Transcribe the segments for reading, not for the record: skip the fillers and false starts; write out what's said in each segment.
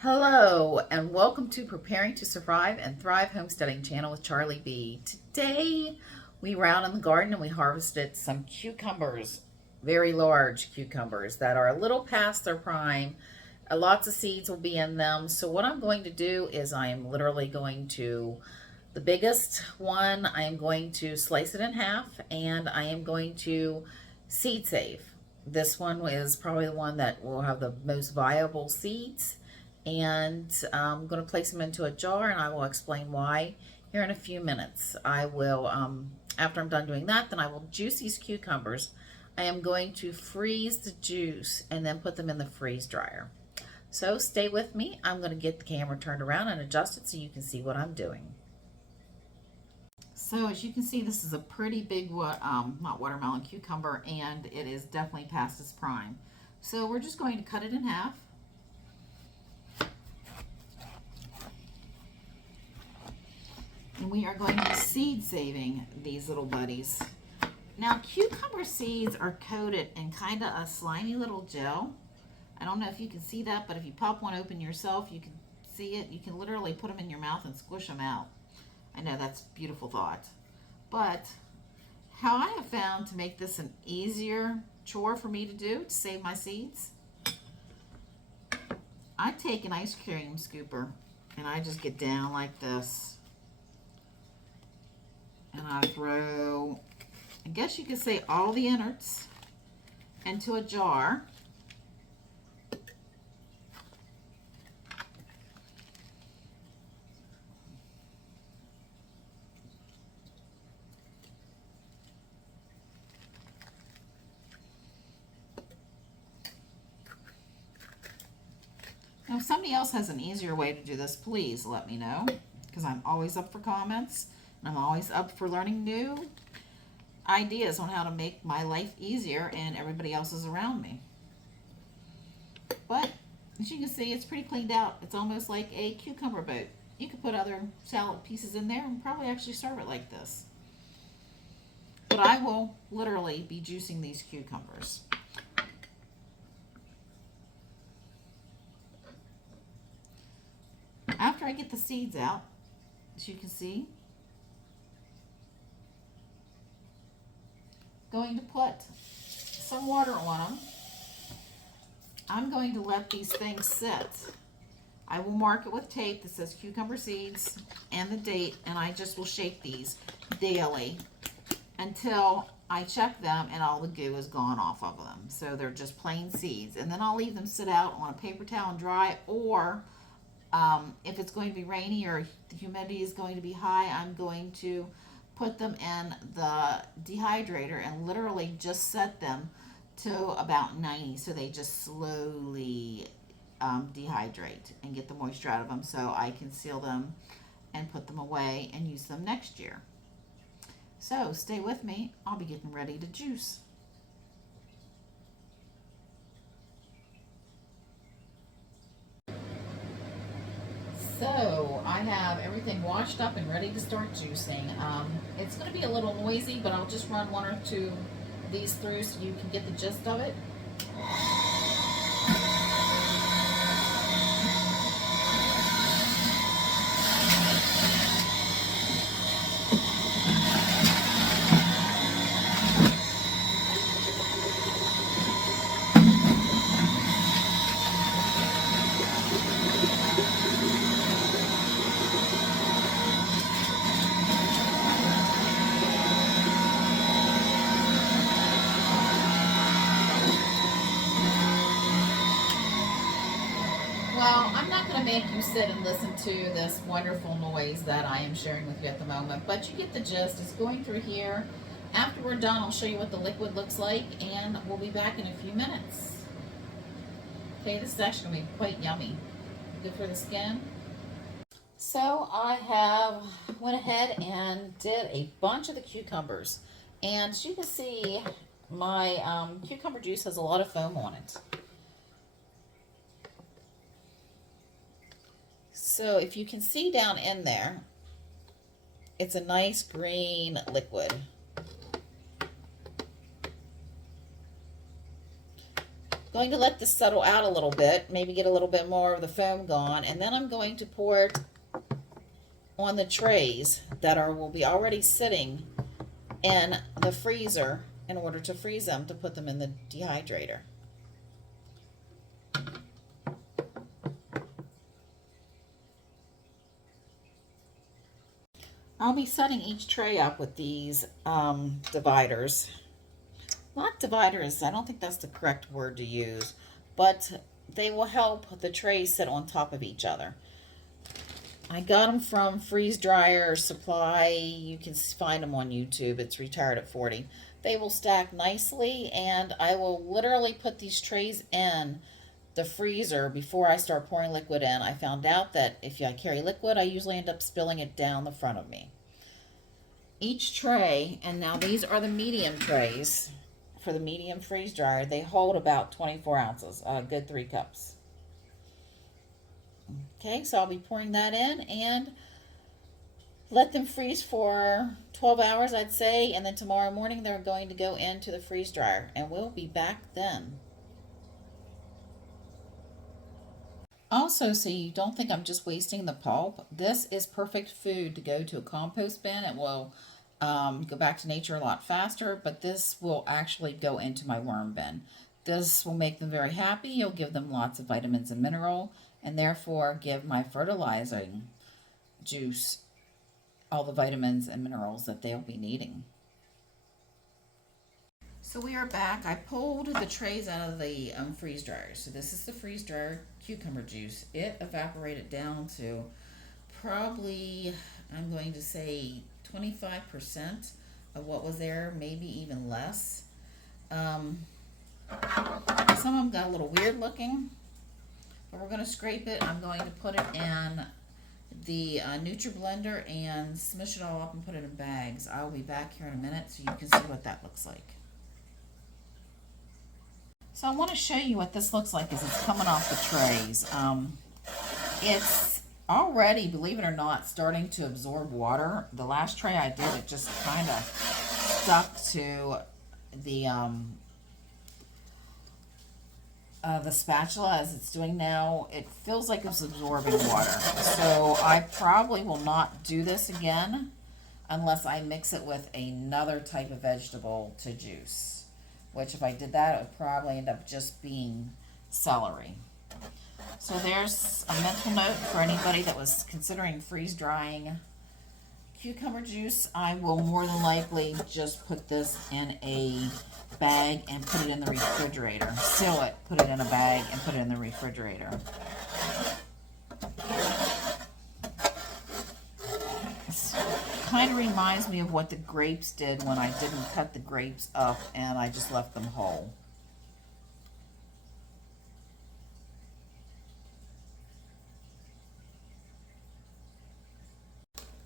Hello, and welcome to Preparing to Survive and Thrive Homesteading channel with Charlie B. Today, we were out in the garden and we harvested some cucumbers, very large cucumbers that are a little past their prime. Lots of seeds will be in them. So what I'm going to do is I am literally going to, the biggest one, I am going to slice it in half and I am going to seed save. This one is probably the one that will have the most viable seeds, and I'm going to place them into a jar, and I will explain why here in a few minutes. I will, after I'm done doing that, then I will juice these cucumbers. I am going to freeze the juice and then put them in the freeze dryer. So stay with me. I'm going to get the camera turned around and adjust it so you can see what I'm doing. So as you can see, this is a pretty big, not watermelon, cucumber, and it is definitely past its prime. So we're just going to cut it in half. And we are going to be seed saving these little buddies. Now, cucumber seeds are coated in kind of a slimy little gel. I don't know if you can see that, but if you pop one open yourself, you can see it. You can literally put them in your mouth and squish them out. I know that's a beautiful thought. But how I have found to make this an easier chore for me to do to save my seeds, I take an ice cream scooper and I just get down like this. And I throw, I guess you could say, all the innards into a jar. Now, if somebody else has an easier way to do this, please let me know, because I'm always up for comments. And I'm always up for learning new ideas on how to make my life easier and everybody else's around me. But as you can see, it's pretty cleaned out. It's almost like a cucumber boat. You could put other salad pieces in there and probably actually serve it like this. But I will literally be juicing these cucumbers. After I get the seeds out, as you can see, going to put some water on them. I'm going to let these things sit. I will mark it with tape that says cucumber seeds and the date, and I just will shake these daily until I check them and all the goo is gone off of them. So they're just plain seeds. And then I'll leave them sit out on a paper towel and dry, or if it's going to be rainy or the humidity is going to be high, I'm going to put them in the dehydrator and literally just set them to about 90 so they just slowly dehydrate and get the moisture out of them, so I can seal them and put them away and use them next year. So stay with me. I'll be getting ready to juice. So I have everything washed up and ready to start juicing. It's going to be a little noisy, but I'll just run one or two of these through so you can get the gist of it. Well, I'm not going to make you sit and listen to this wonderful noise that I am sharing with you at the moment, but you get the gist. It's going through here. After we're done, I'll show you what the liquid looks like, and we'll be back in a few minutes. Okay, this is actually going to be quite yummy. Good for the skin. So I have went ahead and did a bunch of the cucumbers. And as you can see, my cucumber juice has a lot of foam on it. So if you can see down in there, it's a nice green liquid. Going to let this settle out a little bit, maybe get a little bit more of the foam gone, and then I'm going to pour it on the trays that will be already sitting in the freezer in order to freeze them to put them in the dehydrator. I'll be setting each tray up with these dividers. Not dividers, I don't think that's the correct word to use, but they will help the trays sit on top of each other. I got them from Freeze Dryer Supply. You can find them on YouTube. It's Retired at 40. They will stack nicely, and I will literally put these trays in the freezer before I start pouring liquid in. I found out that if I carry liquid, I usually end up spilling it down the front of me. Each tray, and now these are the medium trays for the medium freeze dryer, they hold about 24 ounces, a good 3 cups. Okay, so I'll be pouring that in and let them freeze for 12 hours, I'd say, and then tomorrow morning they're going to go into the freeze dryer, and we'll be back then. Also, so you don't think I'm just wasting the pulp, this is perfect food to go to a compost bin. It will go back to nature a lot faster, but this will actually go into my worm bin. This will make them very happy. You'll give them lots of vitamins and mineral, and therefore give my fertilizing juice all the vitamins and minerals that they'll be needing. So we are back. I pulled the trays out of the freeze dryer. So this is the freeze dryer cucumber juice. It evaporated down to probably, I'm going to say 25% of what was there, maybe even less. Some of them got a little weird looking, but we're going to scrape it. I'm going to put it in the NutriBlender and smush it all up and put it in bags. I'll be back here in a minute so you can see what that looks like. So I want to show you what this looks like as it's coming off the trays. It's already, believe it or not, starting to absorb water. The last tray I did, it just kind of stuck to the spatula as it's doing now. It feels like it's absorbing water. So I probably will not do this again unless I mix it with another type of vegetable to juice, which if I did that, it would probably end up just being celery. So there's a mental note for anybody that was considering freeze drying cucumber juice. I will more than likely just put this in a bag and put it in the refrigerator. Seal it, put it in a bag, and put it in the refrigerator. This kind of reminds me of what the grapes did when I didn't cut the grapes up and I just left them whole.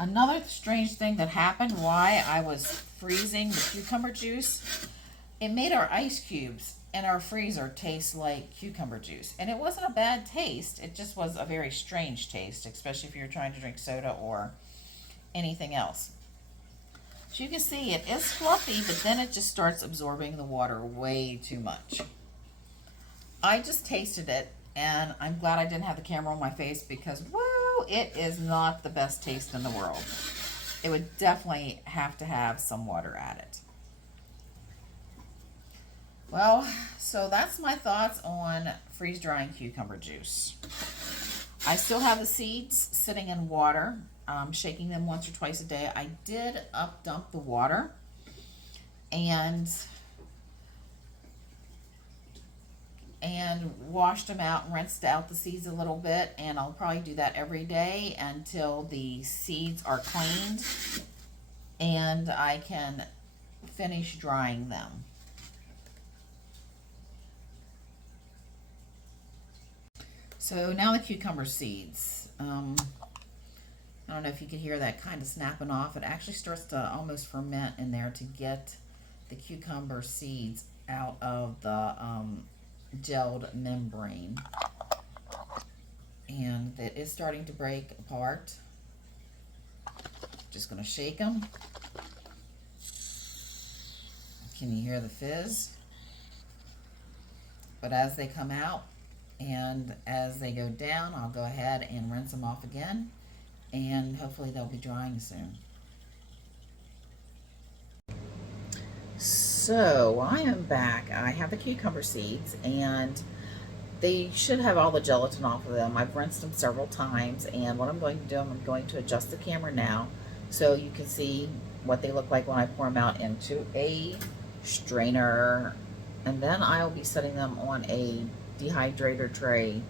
Another strange thing that happened while I was freezing the cucumber juice, it made our ice cubes in our freezer taste like cucumber juice. And it wasn't a bad taste, it just was a very strange taste, especially if you're trying to drink soda or anything else. So you can see it is fluffy, but then it just starts absorbing the water way too much. I just tasted it, and I'm glad I didn't have the camera on my face because, whoa, it is not the best taste in the world. It would definitely have to have some water added. Well, so that's my thoughts on freeze drying cucumber juice. I still have the seeds sitting in water, shaking them once or twice a day. I did up dump the water and washed them out and rinsed out the seeds a little bit, and I'll probably do that every day until the seeds are cleaned and I can finish drying them. So now the cucumber seeds. I don't know if you can hear that kind of snapping off. It actually starts to almost ferment in there to get the cucumber seeds out of the gelled membrane. And it is starting to break apart. Just going to shake them. Can you hear the fizz? But as they come out and as they go down, I'll go ahead and rinse them off again, and hopefully they'll be drying soon. So I am back. I have the cucumber seeds, and they should have all the gelatin off of them. I've rinsed them several times, and what I'm going to do, I'm going to adjust the camera now so you can see what they look like when I pour them out into a strainer. And then I'll be setting them on a dehydrator tray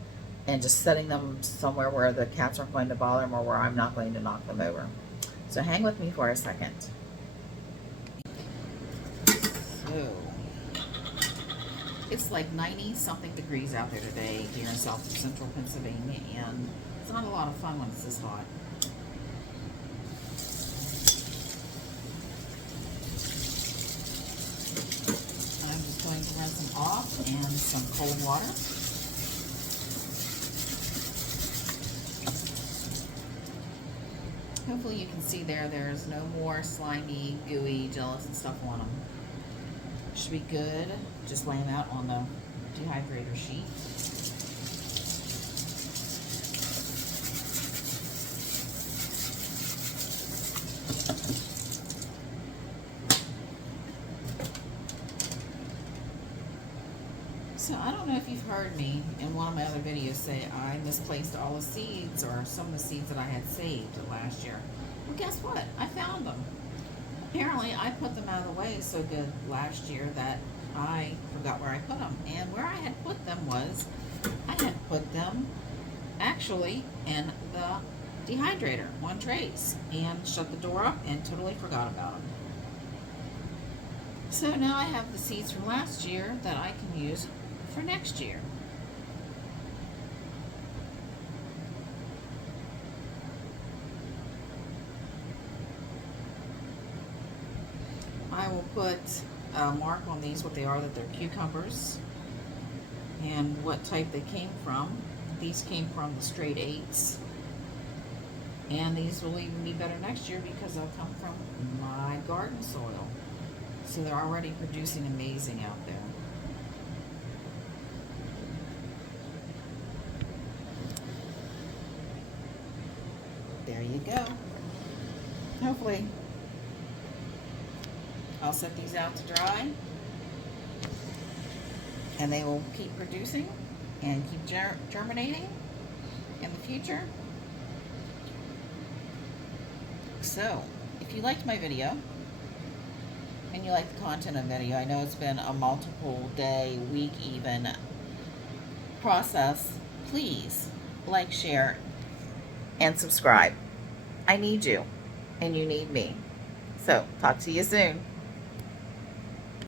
and just setting them somewhere where the cats aren't going to bother them or where I'm not going to knock them over. So hang with me for a second. So, it's like 90 something degrees out there today here in South Central Pennsylvania, and it's not a lot of fun when it's this hot. I'm just going to rinse them off in some cold water. Hopefully you can see there's no more slimy, gooey, gelatin stuff on them. Should be good. Just lay them out on the dehydrator sheet. So I don't know if you've heard me in one of my other videos say I misplaced all the seeds or some of the seeds that I had saved last year. Well, guess what? I found them. Apparently, I put them out of the way so good last year that I forgot where I put them. And where I had put them was, I had put them actually in the dehydrator on trays and shut the door up and totally forgot about them. So now I have the seeds from last year that I can use for next year. I will put a mark on these, what they are, that they're cucumbers, and what type they came from. These came from the straight 8s, and these will even be better next year because they'll come from my garden soil. So they're already producing amazing out there. There you go. Hopefully I'll set these out to dry, and they will keep producing and keep germinating in the future. So, if you liked my video, and you like the content of the video, I know it's been a multiple day, week even process, please like, share, and subscribe. I need you, and you need me. So, talk to you soon.